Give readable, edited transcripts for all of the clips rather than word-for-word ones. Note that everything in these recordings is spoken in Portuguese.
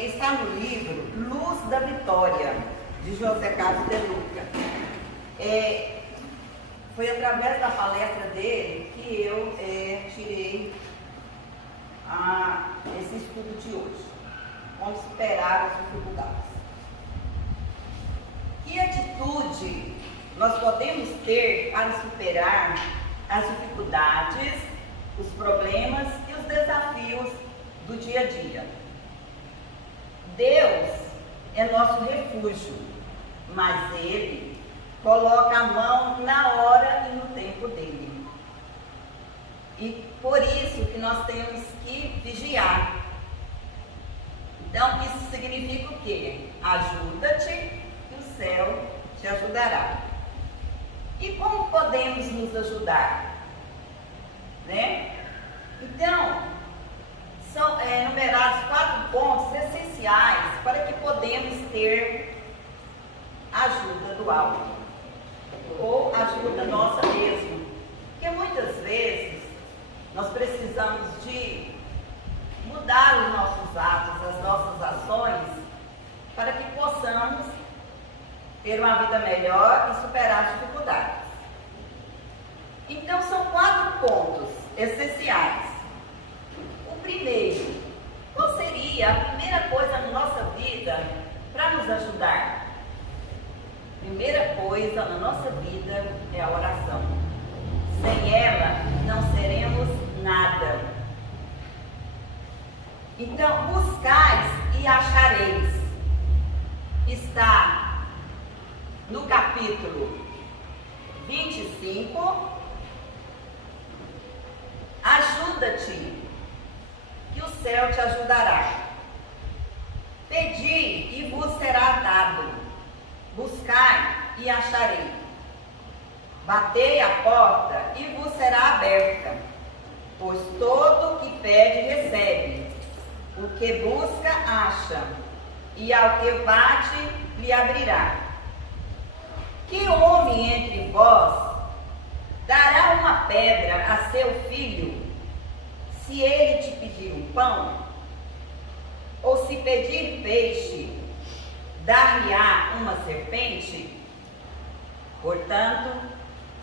Está no livro Luz da Vitória, de José Carlos de Luca. Foi através da palestra dele que eu tirei esse estudo de hoje. Como superar as dificuldades. Que atitude nós podemos ter para superar as dificuldades, os problemas e os desafios do dia a dia? Deus é nosso refúgio, mas Ele coloca a mão na hora e no tempo dele. E por isso que nós temos que vigiar. Então, isso significa o quê? Ajuda-te e o céu te ajudará. E como podemos nos ajudar? Então, são enumerados 4 pontos essenciais para que podemos ter ajuda do alto, ou ajuda nossa mesmo. Porque muitas vezes nós precisamos de mudar os nossos atos, as nossas ações, para que possamos ter uma vida melhor e superar as dificuldades. Então, são 4 pontos essenciais. O primeiro, qual seria a primeira coisa na nossa vida para nos ajudar? A primeira coisa na nossa vida é a oração. Sem ela, não seremos nada. Então, buscais e achareis. Está no capítulo 25. Ajuda-te, que o céu te ajudará. Pedi e vos será dado. Buscai e acharei. Batei a porta e vos será aberta. Pois todo o que pede, recebe. O que busca, acha. E ao que bate, lhe abrirá. Que homem entre vós dará uma pedra a seu filho, se ele te pedir um pão? Ou se pedir peixe, dar-lhe-á uma serpente? Portanto,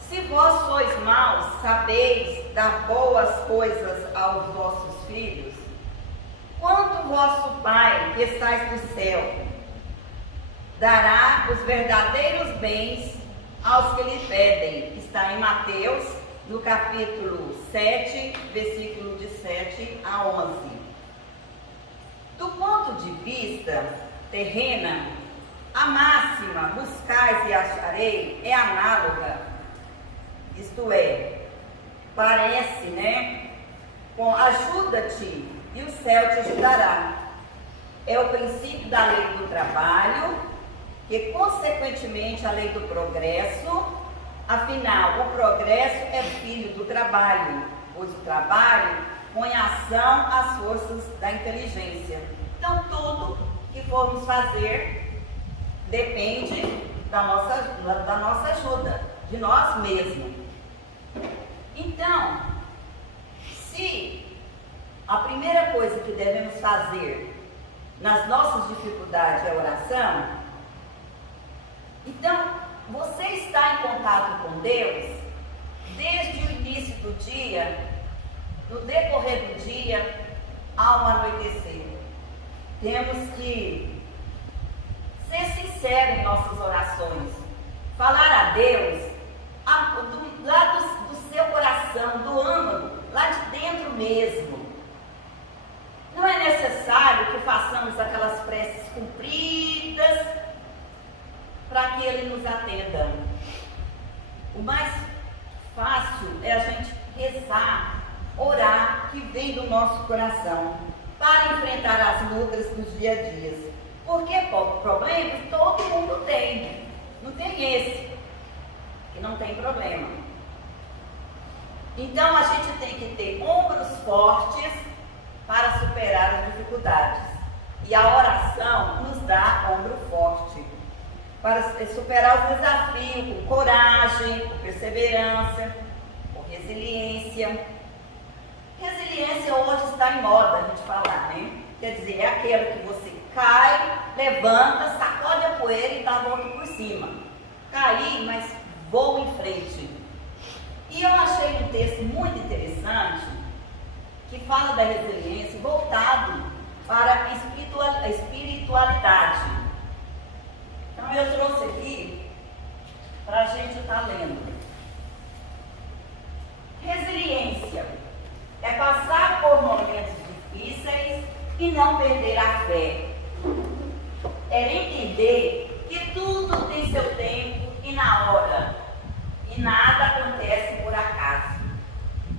se vós sois maus, sabeis dar boas coisas aos vossos filhos, quanto vosso Pai que estais no céu dará os verdadeiros bens aos que lhe pedem. Está em Mateus, no capítulo 7, versículo de 7 a 11. Do ponto de vista terrena, a máxima buscais e acharei é análoga, isto é, parece, com ajuda-te e o céu te ajudará. É o princípio da lei do trabalho, que consequentemente a lei do progresso. Afinal, o progresso é filho do trabalho, pois o trabalho põe em ação as forças da inteligência. Então, tudo que formos fazer depende da nossa ajuda, de nós mesmos. Então, se a primeira coisa que devemos fazer nas nossas dificuldades é a oração, então, você está em contato com Deus desde o início do dia, no decorrer do dia, ao anoitecer. Temos que ser sinceros em nossas orações, falar a Deus lá do seu coração, do âmago, lá de dentro mesmo. Não é necessário que façamos aquelas preces compridas para que Ele nos atenda. O mais fácil é a gente rezar, orar, que vem do nosso coração, para enfrentar as lutas dos dia a dia. Porque problemas todo mundo tem. Não tem esse que não tem problema. Então a gente tem que ter ombros fortes para superar as dificuldades. E a oração nos dá ombro forte para superar os desafios com coragem, com perseverança, com resiliência. Resiliência hoje está em moda a gente falar, Quer dizer, é aquela que você cai, levanta, sacode a poeira e dá a volta por cima. Caí, mas vou em frente. E eu achei um texto muito interessante que fala da resiliência voltado para a espiritualidade. Então eu trouxe aqui para a gente estar lendo. Resiliência é passar por momentos difíceis e não perder a fé. É entender que tudo tem seu tempo e na hora, e nada acontece por acaso.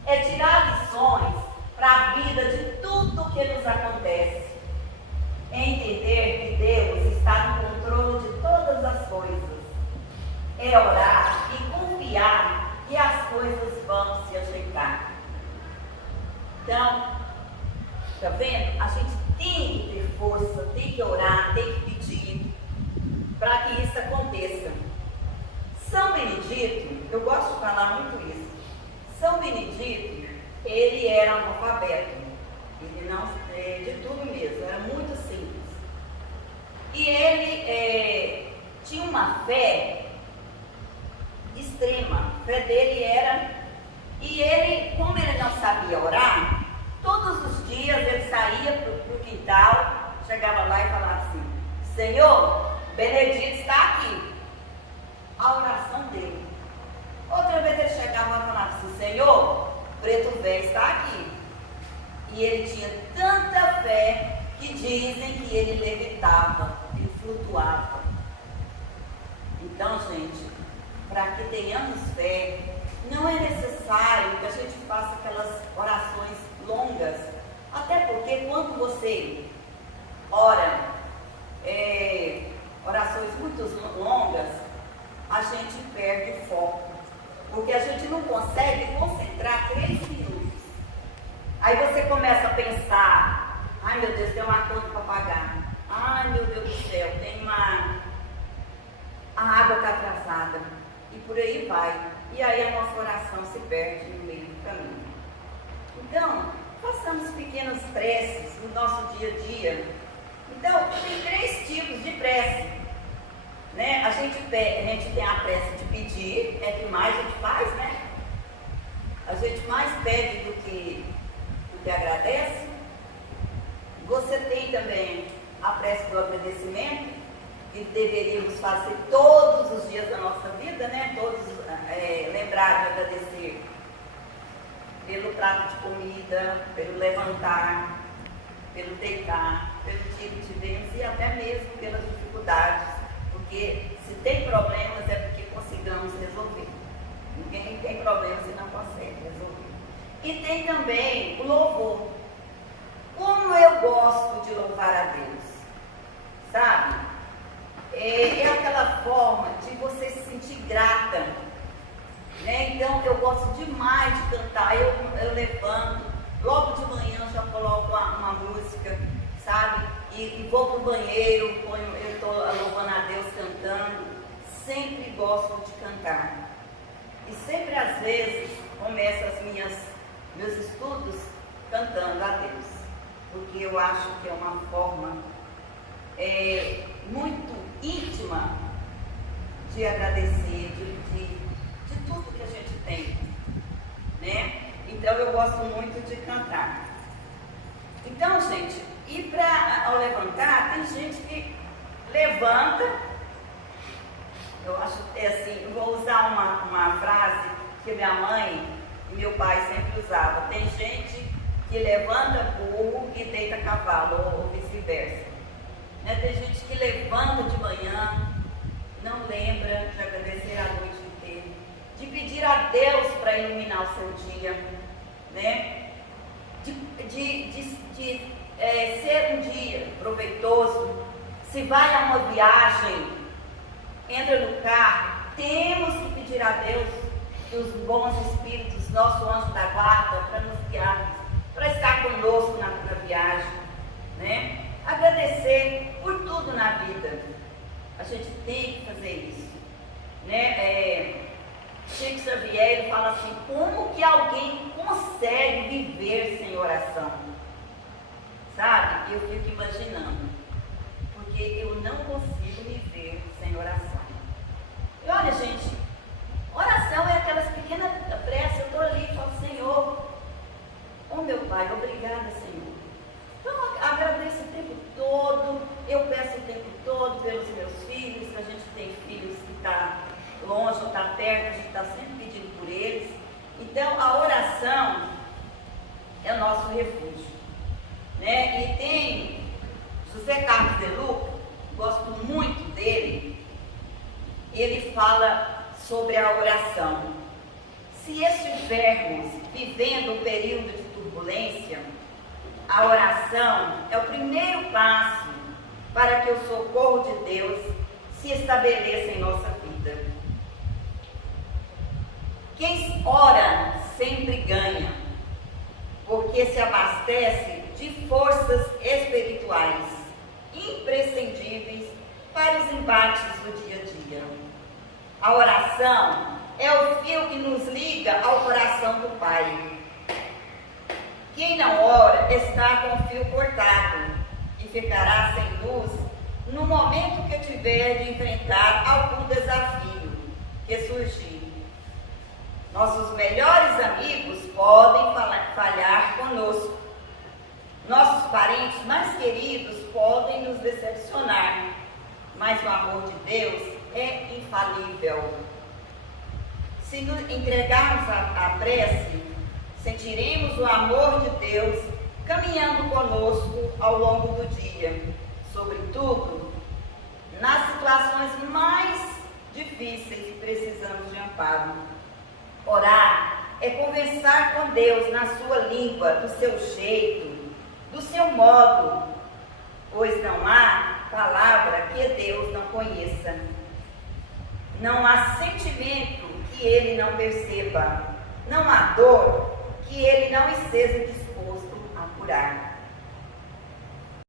É tirar lições para a vida de tudo que nos acontece. É entender que Deus está no controle de todas as coisas. É orar e confiar que as coisas vão se ajeitar. Então, tá vendo? A gente tem que ter força, tem que orar, tem que pedir para que isso aconteça. São Benedito, eu gosto de falar muito isso. São Benedito, ele era analfabeto. Ele não, de tudo mesmo, era muito simples. E ele tinha uma fé extrema. A fé dele era... E ele, como ele não sabia orar, todos os dias ele saía para o quintal, chegava lá e falava assim: Senhor, Benedito está aqui. A oração dele. Outra vez ele chegava e falava assim: Senhor, Preto Velho está aqui. E ele tinha tanta fé que dizem que ele levitava, ele flutuava. Então, gente, para que tenhamos fé, não é necessário que a gente faça aquelas orações longas. Até porque quando você ora orações muito longas, a gente perde o foco. Porque a gente não consegue concentrar 3 minutos. Aí você começa a pensar: ai meu Deus, tem uma conta para pagar. Ai meu Deus do céu, a água está atrasada. E por aí vai. E aí a nossa oração se perde no meio do caminho. Então, façamos pequenas preces no nosso dia a dia. Então, tem 3 tipos de prece. Né? A gente tem a prece de pedir, é que mais a gente faz, né? A gente mais pede do que agradece. Você tem também a prece do agradecimento, que deveríamos fazer todos os dias da nossa vida, né? Lembrar de agradecer pelo prato de comida, pelo levantar, pelo deitar, pelo dia que tivemos e até mesmo pelas dificuldades, porque se tem problemas é porque consigamos resolver. Ninguém tem problemas e não consegue resolver. E tem também o louvor. Como eu gosto de louvar a Deus, sabe? É aquela forma de você se sentir grata, né? Então eu gosto demais de cantar. Eu levanto, logo de manhã já coloco uma música, sabe? E vou para o banheiro, eu estou louvando a Deus cantando. Sempre gosto de cantar. E sempre às vezes começo meus estudos cantando a Deus, porque eu acho que é uma forma muito íntima de agradecer, de tudo que a gente tem, né? Então eu gosto muito de cantar. Então, gente, e ao levantar, tem gente que levanta, eu acho assim, eu vou usar uma frase que minha mãe e meu pai sempre usavam: tem gente que levanta burro e deita cavalo, ou vice-versa. Né? Tem gente que levanta de manhã, não lembra de agradecer a noite inteira, de pedir a Deus para iluminar o seu dia, né? de ser um dia proveitoso. Se vai a uma viagem, entra no carro, temos que pedir a Deus que os bons espíritos, nosso anjo da guarda, para nos guiar, para estar conosco na viagem, né? Agradecer por tudo na vida. A gente tem que fazer isso, né? Chico Xavier, ele fala assim: como que alguém consegue viver sem oração? Sabe? Eu fico imaginando. Eu peço o tempo todo pelos meus filhos, a gente tem filhos que estão longe ou está perto, a gente está sempre pedindo por eles. Então, a oração é o nosso refúgio, né? E tem José Carlos de Luca, gosto muito dele, ele fala sobre a oração. Se estivermos vivendo um período de turbulência, a oração é o primeiro passo para que o socorro de Deus se estabeleça em nossa vida. Quem ora sempre ganha, porque se abastece de forças espirituais imprescindíveis para os embates do dia a dia. A oração é o fio que nos liga ao coração do Pai. Quem não ora está com o fio cortado e ficará sem luz no momento que tiver de enfrentar algum desafio que surgir. Nossos melhores amigos podem falhar conosco. Nossos parentes mais queridos podem nos decepcionar, mas o amor de Deus é infalível. Se nos entregarmos à prece, sentiremos o amor de Deus caminhando conosco ao longo do dia, sobretudo nas situações mais difíceis e precisamos de amparo. Orar é conversar com Deus na sua língua, do seu jeito, do seu modo, pois não há palavra que Deus não conheça. Não há sentimento que Ele não perceba. Não há dor que Ele não esteja disposto a curar.